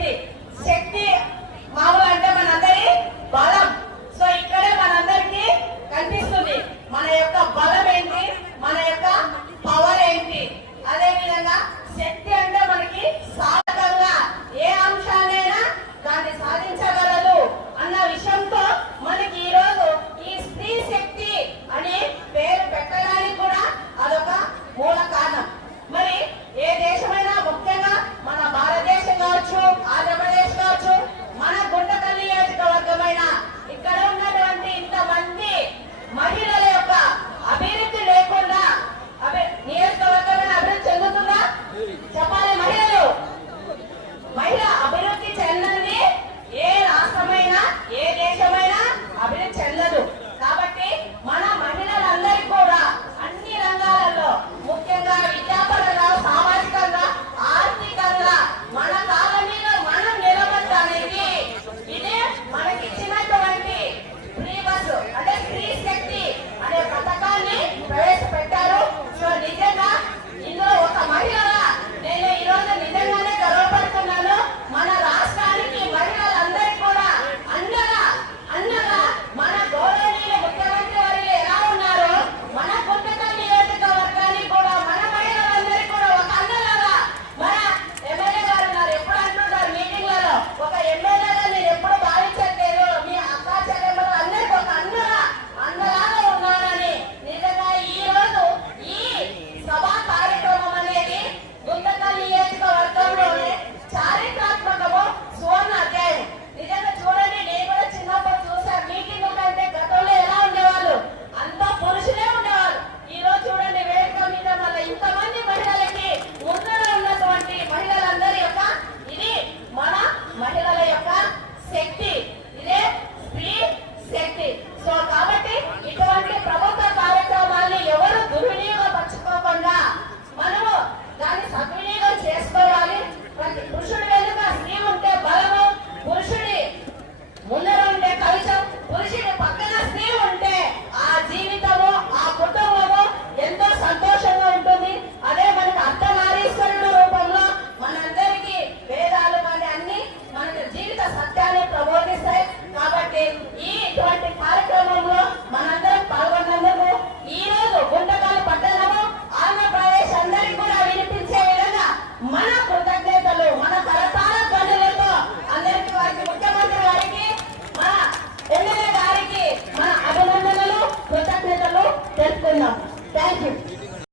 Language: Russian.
ter Дальше.